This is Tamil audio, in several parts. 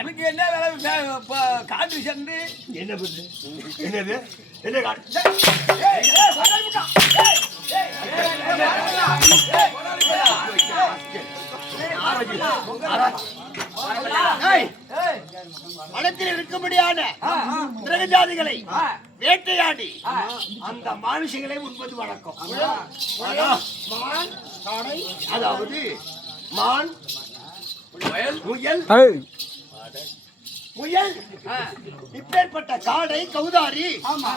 எனக்கு என்ன வேலை காட்டு சென்று என்ன பண்ணு என்னது என்ன காட்டு வனத்தில் இருக்கும்படியான மிருகஜாதிகளை வேட்டையாடி அந்த மானுஷங்களை உண்பது வழக்கம். அதாவது மான், முயல், முயல், இப்பேற்பட்ட காடை, கௌதாரி,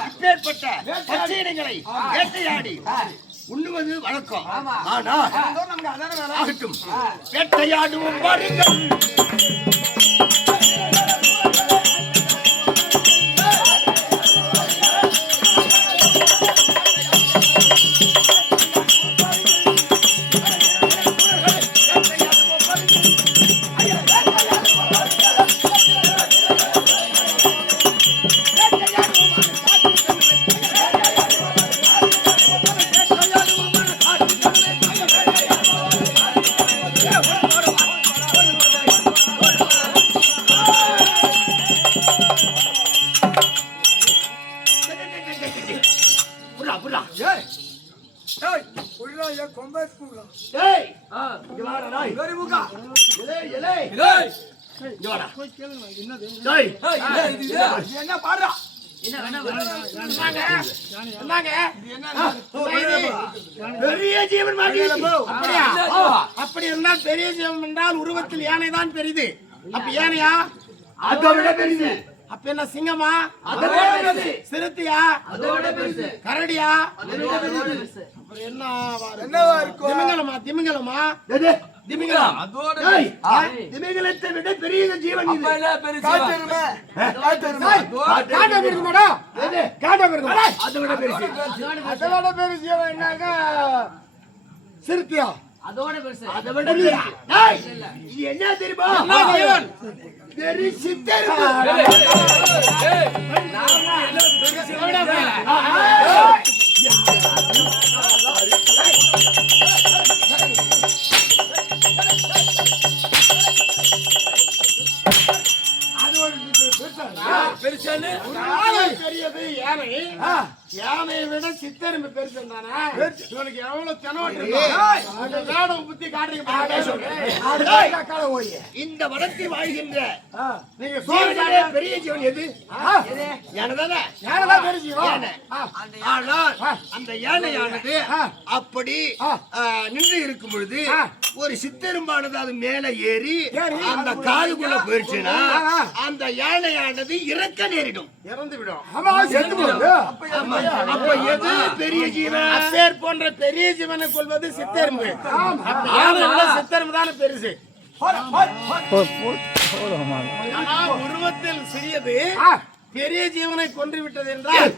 இப்பேற்பட்ட பச்சையினங்களை வேட்டையாடி உண்ணுவது வழக்கம். ஆனால் ஆகட்டும், வேட்டையாடுவோம் வாருங்கள். பெரிய ஜீவன் அப்படி இருந்தால் பெரிய ஜீவன் என்றால் உருவத்தில் யானை தான் பெரிது. அப்ப யானையா அதை விட பெரிது. அப்ப என்ன சிங்கமா? சிறுத்தையா? கரடியா? என்னவா இருக்கும்? திமிங்கலமா? திமிங்கலமா? திமிங்கலத்தை விட பெரிய ஜீவன் இது. அதை விட பெருசு. அதோட பெரிய ஜீவன் என்னங்க? சிறுத்தையா? அதோட பெருசு. அதை விட இது என்ன தெரியுமா? பெரிய சித்தர். பெரியது யானை. யானையை விட சித்தரும்பு பெருசு தானே. இவனுக்கு எவ்வளவு தினம் புத்தி காட்டுறீங்க. இந்த வனத்தில் வாழ்கின்ற பெரிய ஜீவன் எது? ஆனால் அந்த யானையானது அப்படி நின்று இருக்கும் பொழுது ஒரு சித்தரும்பானது அது மேல ஏறி அந்த காதுக்குள்ள போயிடுச்சுன்னா அந்த யானையானது இறக்க நேரிடும், இறந்து விடும். அப்ப எது பெரிய ஜீவன்? அப்பேர் போன்ற பெரிய ஜீவனை கொள்வது சித்தரும்பு. சித்தரும்பு தானே பெருசு. உருவத்தில் சிறியது பெரிய ஜீவனை கொன்று விட்டது என்றால்